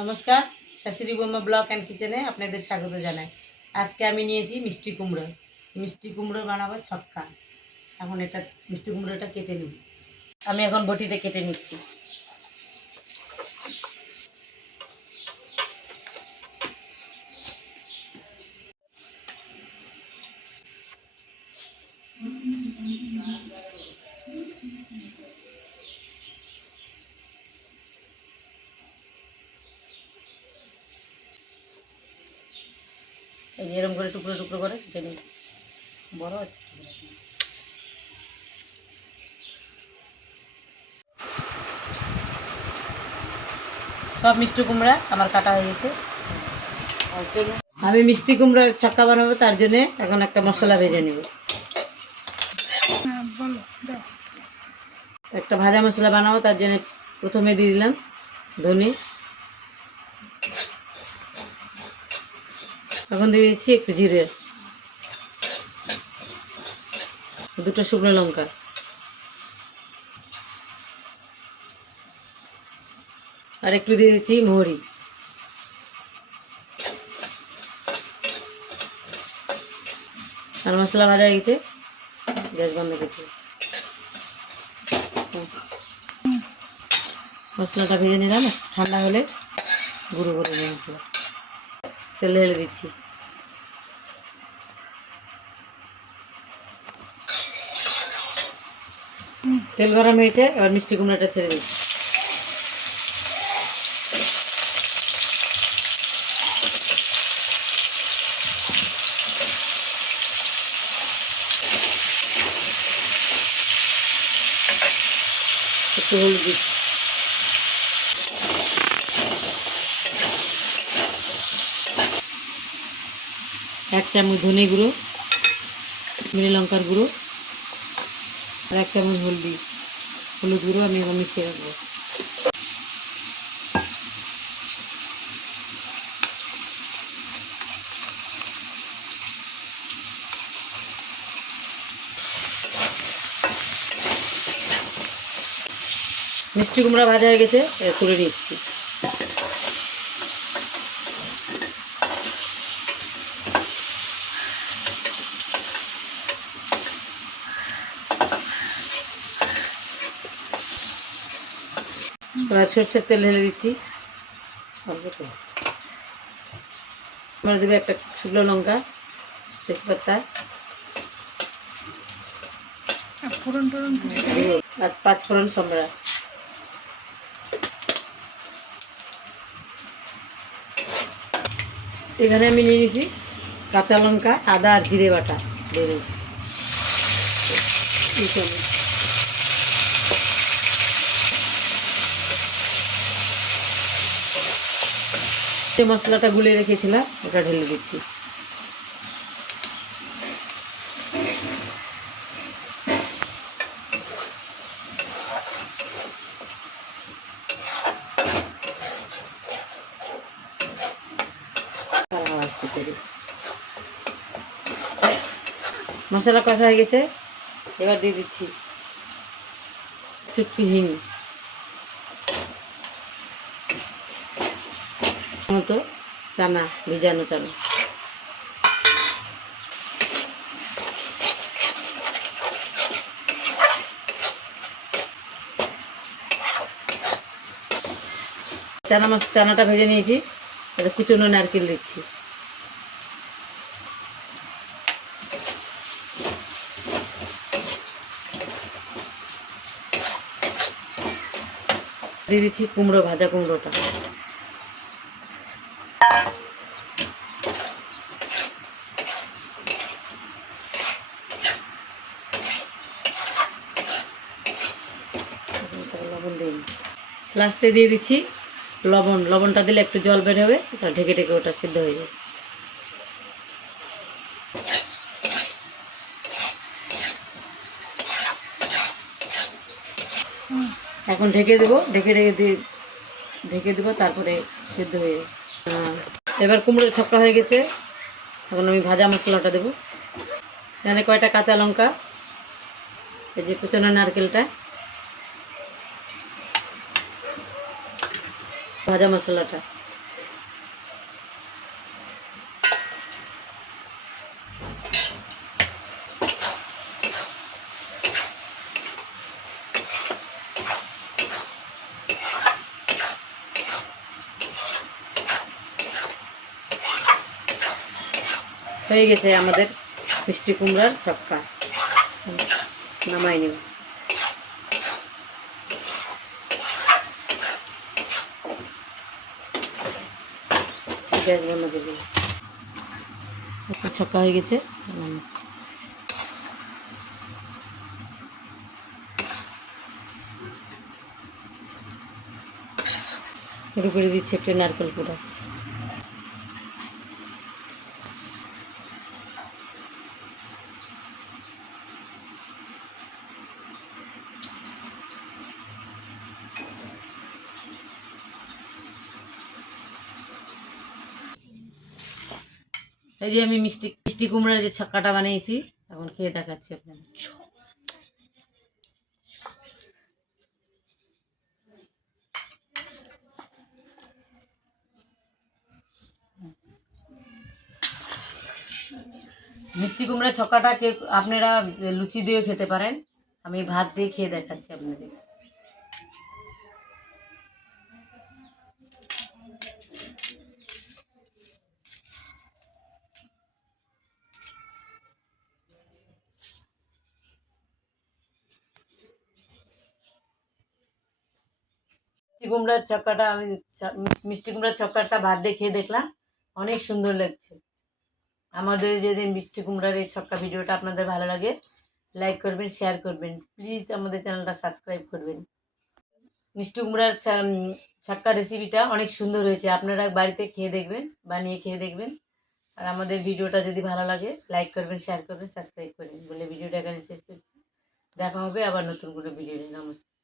নমস্কার, শাশুড়ি বৌমা ব্লগ অ্যান্ড কিচেনে আপনাদের স্বাগত জানাই। আজকে আমি নিয়েছি মিষ্টি কুমড়ো। মিষ্টি কুমড়ো বানাবো ছক্কা। এখন এটা মিষ্টি কুমড়োটা কেটে নিব। আমি এখন বটিতে কেটে নিচ্ছি। এই যে এরকম করে টুকরো টুকরো করে কেটে নিই। বড় আছে সব মিষ্টি কুমড়া আমার কাটা হয়ে গেছে। আমি মিষ্টি কুমড়ার ছক্কা বানাবো, তার জন্যে এখন একটা মশলা ভেজে নেব। একটা ভাজা মশলা বানাবো, তার জন্য প্রথমে দিয়ে দিলাম ধনে, এখন দিয়ে দিচ্ছি একটু জিরে, দুটো শুকনো লঙ্কা, আর একটু দিয়ে দিচ্ছি মৌরি। আর মশলা ভাজা হয়ে গেছে, গ্যাস বন্ধ করতে। মশলাটা ভেজে নিলাম, ঠান্ডা হলে গুঁড়ো করে নেব। তেল ঢেলে দিচ্ছি। তেল গরম হয়েছে, এবার মিষ্টি কুমড়াটা ছেড়ে দিচ্ছি। একটু হলুদ দিচ্ছি, এক চামচ ধনে গুঁড়ো, কাশ্মীরি লঙ্কার গুঁড়ো, আর এক চামচ হলুদ গুঁড়ো আমি এখন মিশিয়ে রাখবো। মিষ্টি কুমড়া ভাজা হয়ে গেছে, তুলে নিচ্ছি। এবার সরষের তেল ঢেলে দিচ্ছি। এবার দেবে একটা শুকনো লঙ্কা, তেজপাতা, পাঁচ ফোড়ন সম্বরা। এখানে আমি নিয়ে নিয়েছি কাঁচা লঙ্কা, আদা আর জিরে বাটা দিয়ে দিচ্ছি। যে মশলাটা গুলে রেখেছিলাম ওটা ঢেলে দিচ্ছি। মশলা কষা হয়ে গেছে, এবার দিয়ে দিচ্ছি চুটকি হিং, মতো চানা, ভিজানো চানা। চানাটা ভেজে নিয়েছি, এটা কুচনো নারকেল দিচ্ছি। দিয়ে দিচ্ছি কুমড়ো, ভাজা কুমড়োটা। লবণ দিই, লাস্টে দিয়ে দিচ্ছি লবণ। লবণটা দিলে একটু জল বের হবে, ঢেকে ঢেকে ওটা সিদ্ধ হয়ে যাবে। এখন ঢেকে দেবো, ঢেকে দেবো, তারপরে সিদ্ধ হয়ে যাবে। এবার কুমড়োর ছক্কা হয়ে গেছে, এখন আমি ভাজা মশলাটা দেবো। এখানে কয়টা কাঁচা লঙ্কা, এই যে কুচনো নারকেলটা, ভাজা মশলাটা, হয়ে গেছে আমাদের মিষ্টি কুমড়ার ছক্কা। নামাই নেব। গ্যাস বন্ধ করে দিই। ছক্কা হয়ে গেছে। একটু করে দিচ্ছি একটু নারকেল পুরো। এই যে আমি মিষ্টি মিষ্টি কুমড়ার যে ছক্কাটা বানিয়েছি, এখন খেয়ে দেখাচ্ছি আপনাদের। মিষ্টি কুমড়ার ছক্কাটা আপনারা লুচি দিয়েও খেতে পারেন। আমি ভাত দিয়ে খেয়ে দেখাচ্ছি আপনাদের। মিষ্টি কুমড়ার ছক্কাটা ভাত দিয়ে খেয়ে দেখলাম, অনেক সুন্দর লাগছে। আমাদের যদি মিষ্টি কুমড়ার এই ছক্কা ভিডিওটা আপনাদের ভালো লাগে, লাইক করবেন, শেয়ার করবেন, প্লিজ আমাদের চ্যানেলটা সাবস্ক্রাইব করবেন। মিষ্টি কুমড়ার ছক্কা রেসিপিটা অনেক সুন্দর হয়েছে, আপনারা বাড়িতে খেয়ে দেখবেন, বানিয়ে খেয়ে দেখবেন। আর আমাদের ভিডিওটা যদি ভালো লাগে, লাইক করবেন, শেয়ার করবেন, সাবস্ক্রাইব করবেন বলে ভিডিওটা এখানে শেষ করছি। দেখা হবে আবার নতুন কোনো ভিডিও নিয়ে। নমস্কার।